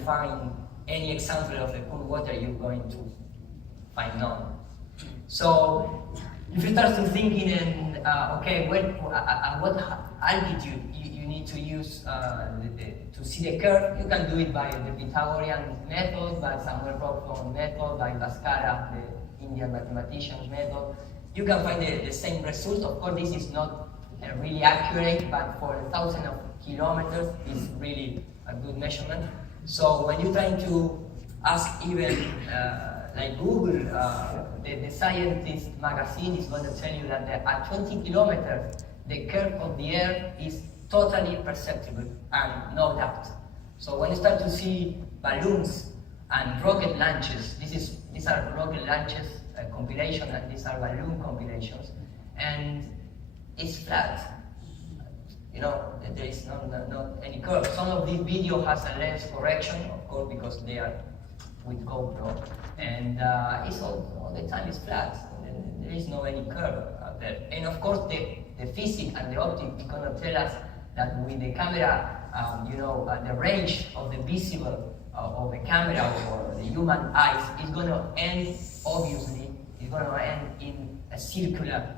find any example of a cool water, you're going to find none. So if you start to thinking in, okay, at what altitude you need to use to see the curve, you can do it by the Pythagorean method, by Samuel Brockthorne method, by Bhaskara, the Indian mathematician's method. You can find the same result. Of course, this is not really accurate, but for 1,000 of kilometers, it's really a good measurement. So when you're trying to ask even like Google, the Scientist magazine is going to tell you that at 20 kilometers, the curve of the Earth is totally perceptible and no doubt. So when you start to see balloons and rocket launches, these are rocket launches compilation, and these are balloon compilations, and it's flat. You know, there is not any curve. Some of this video has a lens correction, of course, because they are with GoPro, and it's all the time is flat. There is no any curve out there. And of course, the physics and the optics is going to tell us that with the camera, the range of the visible of the camera or the human eyes is going to end, obviously, it's going to end in a circular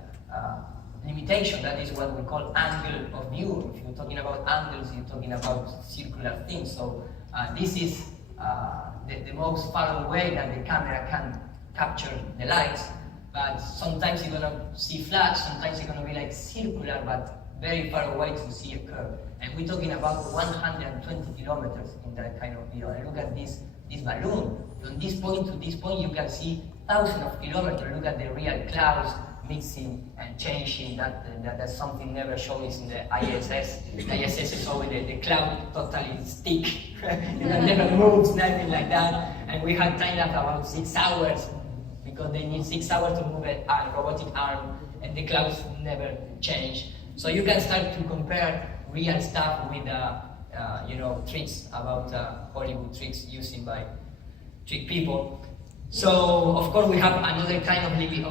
limitation. That is what we call angle of view. If you're talking about angles, you're talking about circular things. So this is the most far away that the camera can capture the lights. But sometimes you're gonna see flat, sometimes you're gonna be like circular, but very far away to see a curve. And we're talking about 120 kilometers in that kind of video. And look at this balloon. From this point to this point, you can see thousands of kilometers. Look at the real clouds mixing and changing. That's something never shown in the ISS. The ISS is always the cloud totally stick. It never moves, nothing like that. And we had time lapse about 6 hours because they need 6 hours to move a robotic arm, and the clouds never change. So you can start to compare real stuff with tricks about Hollywood tricks used by trick people. So of course we have another kind of limit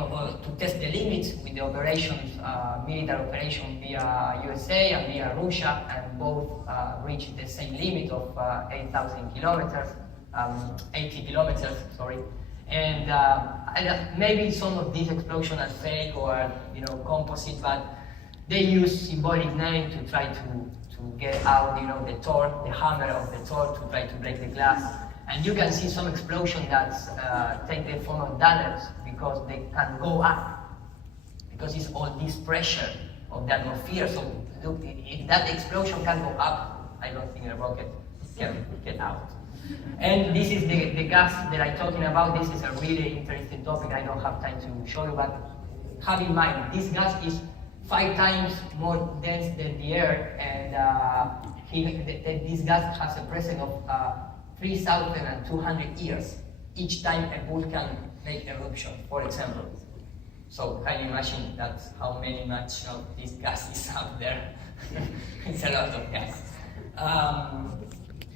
to test the limits with the operations, military operation via USA and via Russia, and both reach the same limit of 8,000 kilometers, 80 kilometers, sorry. And maybe some of these explosions are fake or composite, but they use symbolic name to try to get out, the torque, the hammer of the torque to try to break the glass. And you can see some explosion that take the form of damage because they can go up, because it's all this pressure of the atmosphere. So look, if that explosion can go up, I don't think a rocket can get out. And this is the gas that I'm talking about. This is a really interesting topic. I don't have time to show you, but have in mind, this gas is 5 times more dense than the air, and this gas has a pressure of 3,200 years each time a volcano makes eruption, for example. So can you imagine that how much of this gas is out there? It's a lot of gas.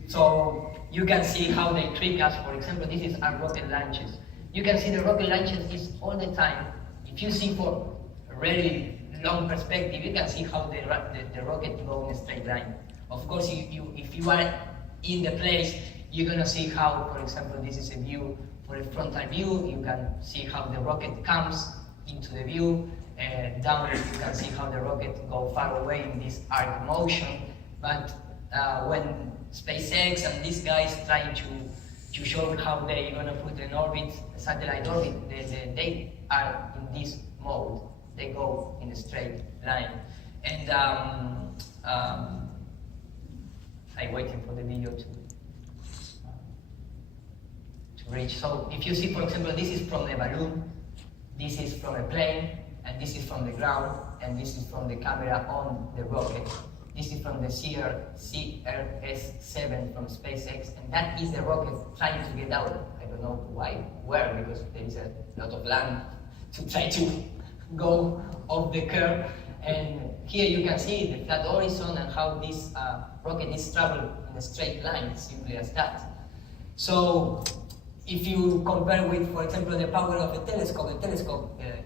So you can see how they trick us. For example, this is our rocket launches. You can see the rocket launches is all the time. If you see for a really long perspective, you can see how the rocket goes in a straight line. Of course, if you are in the place, you're gonna see how, for example, this is a view for a frontal view. You can see how the rocket comes into the view. Down you can see how the rocket goes far away in this arc motion. But when SpaceX and these guys trying to show how they're gonna put an orbit, a satellite orbit, they are in this mode. They go in a straight line. And I'm waiting for the video to reach. So if you see, for example, this is from the balloon, this is from a plane, and this is from the ground, and this is from the camera on the rocket. This is from the CRS-7 from SpaceX, and that is the rocket trying to get out. I don't know where, because there is a lot of land to try to go off the curve. And here you can see the flat horizon and how this rocket is traveling in a straight line, simply as that. So if you compare with, for example, the power of a telescope,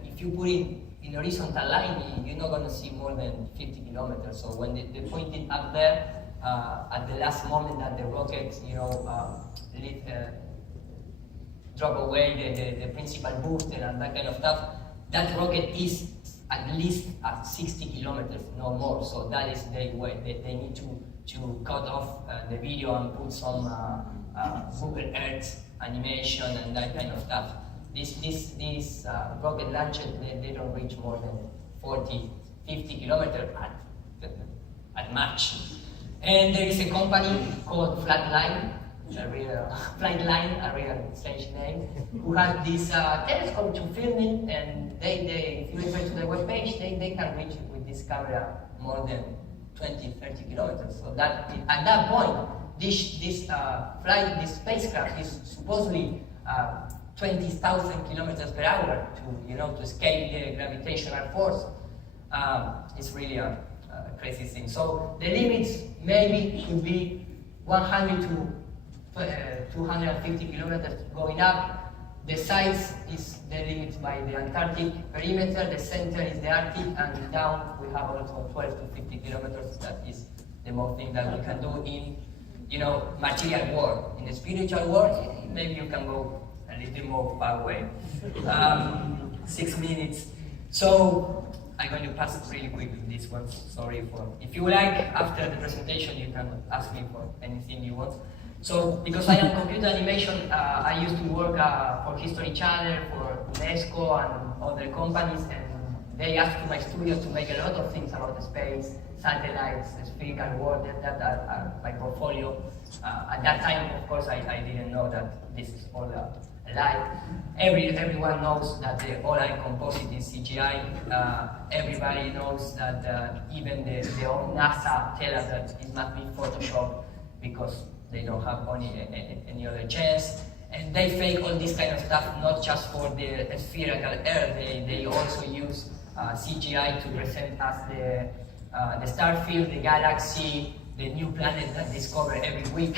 if you put it in horizontal line, you're not going to see more than 50 kilometers. So when they're pointing up there, at the last moment that the rocket, drop away the principal booster and that kind of stuff, that rocket is at least at 60 kilometers, no more. So that is the way they need to cut off the video and put some Google Earth animation and that kind of stuff. These rocket launches, they don't reach more than 40, 50 kilometers at March. And there is a company called Flightline, a real strange name, who has this telescope to film it, and if you refer to the webpage, they can reach it with this camera more than 20, 30 kilometers. So that at that point, this spacecraft is supposedly 20,000 kilometers per hour to escape the gravitational force. It's really a crazy thing. So the limits maybe could be 100 to 250 kilometers going up. The sides is the limit by the Antarctic perimeter, the center is the Arctic, and down we have also 12 to 50 kilometers. That is the more thing that we can do in material world. In the spiritual world, maybe you can go a little more far away. 6 minutes. So I'm going to pass it really quickly this one. Sorry for. If you like, after the presentation, you can ask me for anything you want. So, because I am computer animation, I used to work for History Channel, for UNESCO and other companies, and they asked my studio to make a lot of things about the space, satellites, spherical world, that are my portfolio. At that time, of course, I didn't know that this is all a lie. Everyone knows that the all-line composite is CGI. Everybody knows that even the own NASA tell us that it must be Photoshop because they don't have any other chance. And they fake all this kind of stuff, not just for the spherical Earth. They also use CGI to present us the star field, the galaxy, the new planet that discover every week.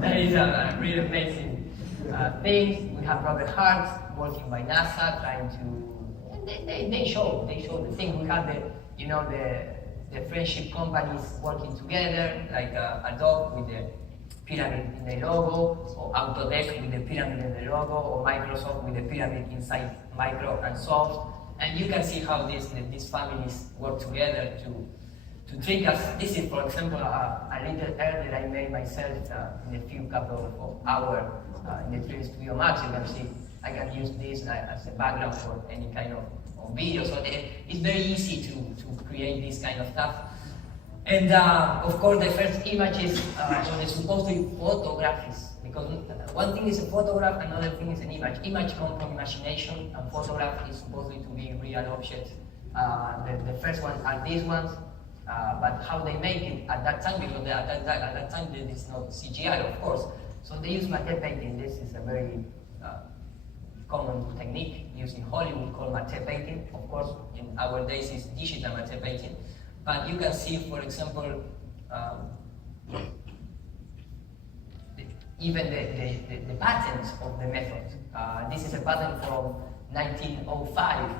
That is a really amazing thing. We have Robert Hart working by NASA, trying to. They show the thing. We have the friendship companies working together, like Adobe with the pyramid in the logo, or Autodesk with the pyramid in the logo, or Microsoft with the pyramid inside Micro and Soft. And you can see how these families work together to trick us. This is, for example, a little Earth that I made myself in a couple of hours in the 3D Studio Max. You can see I can use this as a background for any kind of video. So it's very easy to create this kind of stuff. And of course, the first images were supposedly photographs, because one thing is a photograph, another thing is an image. Image comes from imagination, and photograph is supposedly to be real objects. The first ones are these ones, but how they make it at that time, because at that time there is no CGI, of course. So they use matte painting. This is a very common technique used in Hollywood called matte painting. Of course, in our days it's digital matte painting. But you can see, for example, even the patents of the method. This is a patent from 1905,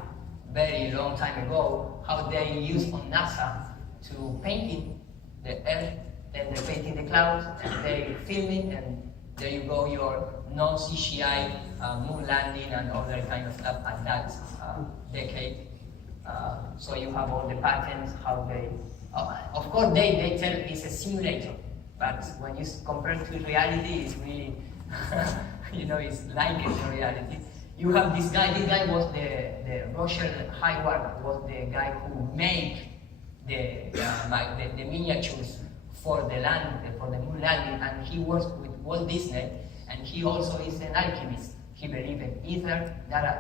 very long time ago, how they used on NASA to painting the Earth, then they painting the clouds, and they filming, and there you go, your non-CGI moon landing and other kind of stuff at that decade. So you have all the patents, how they, of course they tell it's a simulator, but when you compare it to reality, it's really, it's like a reality. You have this guy was the Roger Hayward, was the guy who made the miniatures for the moon landing, and he works with Walt Disney, and he also is an alchemist. He believed in ether.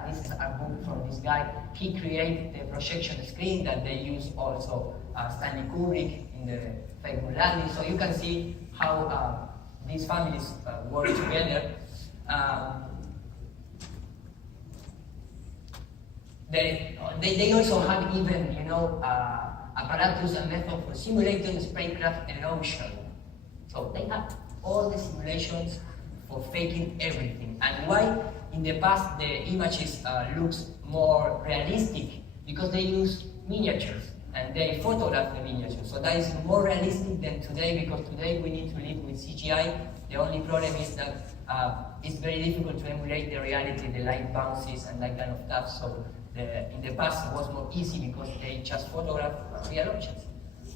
This is a book from this guy. He created the projection screen that they use also Stanley Kubrick in the fake moon landing. So you can see how these families work together. They also have even, apparatus and method for simulating spacecraft erosion. So they have all the simulations for faking everything. And why in the past the images looks more realistic? Because they use miniatures. and they photograph the miniature. So that is more realistic than today, because today we need to live with CGI. The only problem is that it's very difficult to emulate the reality, the light bounces and that kind of stuff. So in the past it was more easy because they just photograph real objects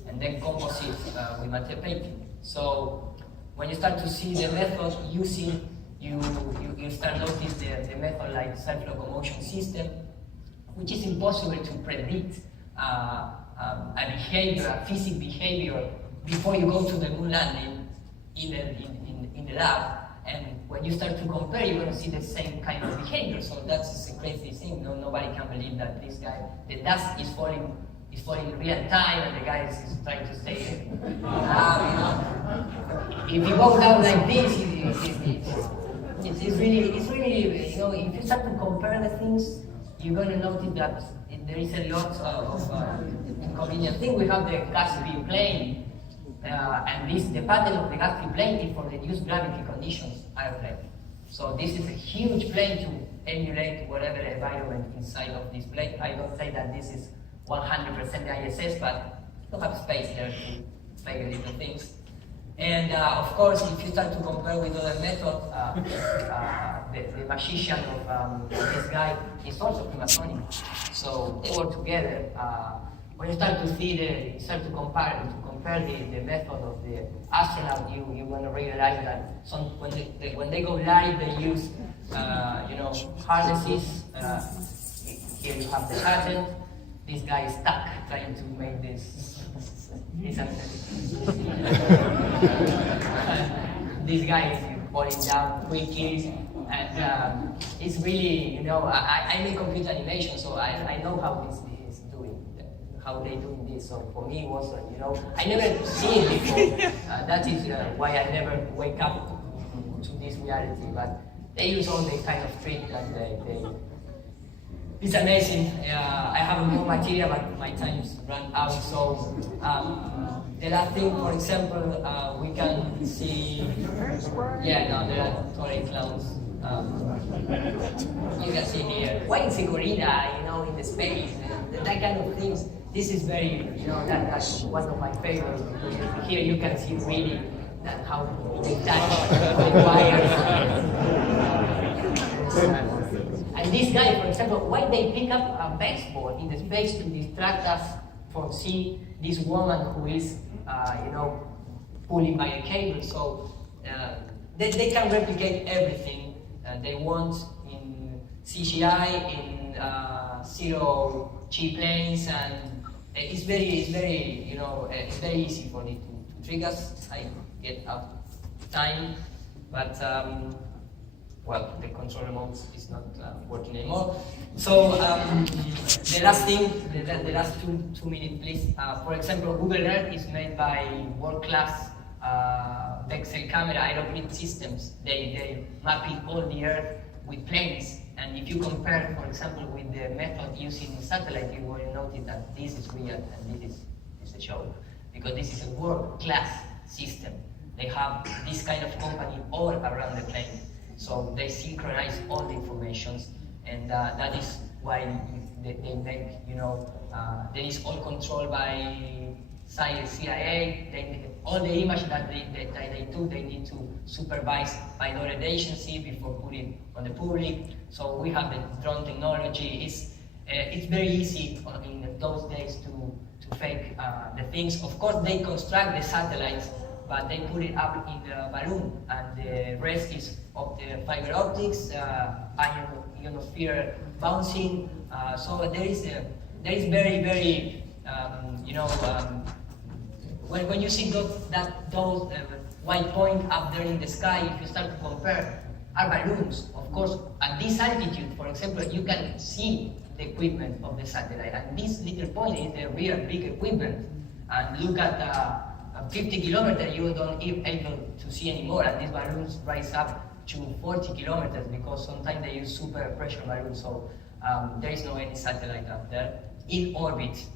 and then composite with material painting. So when you start to see the method using, you start notice the method like self-locomotion system, which is impossible to predict a behavior, a physical behavior before you go to the moon landing in the lab. And when you start to compare, you're going to see the same kind of behavior. So that's a crazy thing. Nobody can believe that this guy, the dust is falling in real time, and the guy is trying to stay there. If you go down like this, it's really, if you start to compare the things, you're going to notice that there is a lot of inconvenient thing. We have the gas-free plane, and the pattern of the gas-free plane is for reduced gravity conditions airplane. So this is a huge plane to emulate whatever environment inside of this plane. I don't say that this is 100% the ISS, but you have space there to play with little things. And of course, if you start to compare with other methods, the magician of this guy is also Freemasonic. So they work together. When you start to see start to compare the method of the astronaut, you want to realize that when they go live, they use harnesses. Here you have the sergeant. This guy is stuck trying to make this. This guy is falling down quickly, and it's really, I make computer animation, so I know how this is doing, how they doing this. So for me, it was, I never seen it before. That is why I never wake up to this reality. But they use all the kind of trick that they it's amazing. I have more material, but my time's run out. So the last thing, for example, we can see. There are toy clowns. You can see here. Why is a gorilla, in the space? That kind of things. This is very, that's one of my favorites, because here you can see really that how they touch the wires. And this guy, for example, why they pick up a baseball in the space to distract us from seeing this woman who is, pulling by a cable. So they can replicate everything they want in CGI, in zero-G planes, and it's very easy for it to trick us. I get out of time, but. Well, the control remote is not working anymore. So the last thing, the last two minutes, please. For example, Google Earth is made by world-class Bexel camera aeroplane systems. They map all the Earth with planes. And if you compare, for example, with the method using satellite, you will notice that this is real and this is a show. Because this is a world-class system. They have this kind of company all around the plane. So they synchronize all the informations, and that is why they make, there is all controlled by CIA. All the image that they do, they need to supervise by another agency before putting on the public. So we have the drone technology. It's very easy in those days to fake the things. Of course, they construct the satellites, but they put it up in the balloon, and the rest is of the fiber optics, ionosphere bouncing. So there is very, very, when you see those white point up there in the sky, if you start to compare, are balloons. Of course, at this altitude, for example, you can see the equipment of the satellite, and this little point is the real big equipment. And look at 50 kilometers, you don't even able to see anymore, and these balloons rise up to 40 kilometers because sometimes they use super pressure balloons, so there is no any satellite up there in orbit.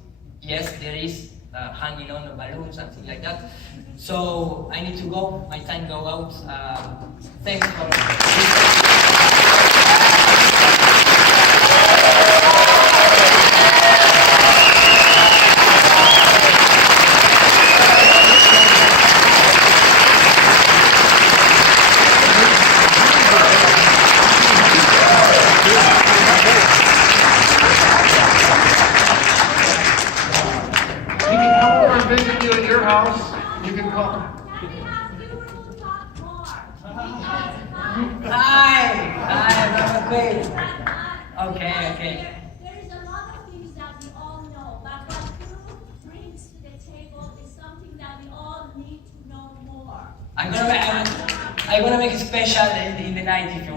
Yes, there is hanging on a balloon, something like that. So I need to go, my time go out. Thanks for can come over and visit you at your house. You can call. Hi, I'm great. Okay. There is a lot of things that we all know, but what food brings to the table is something that we all need to know more. I'm gonna make it special in the night if you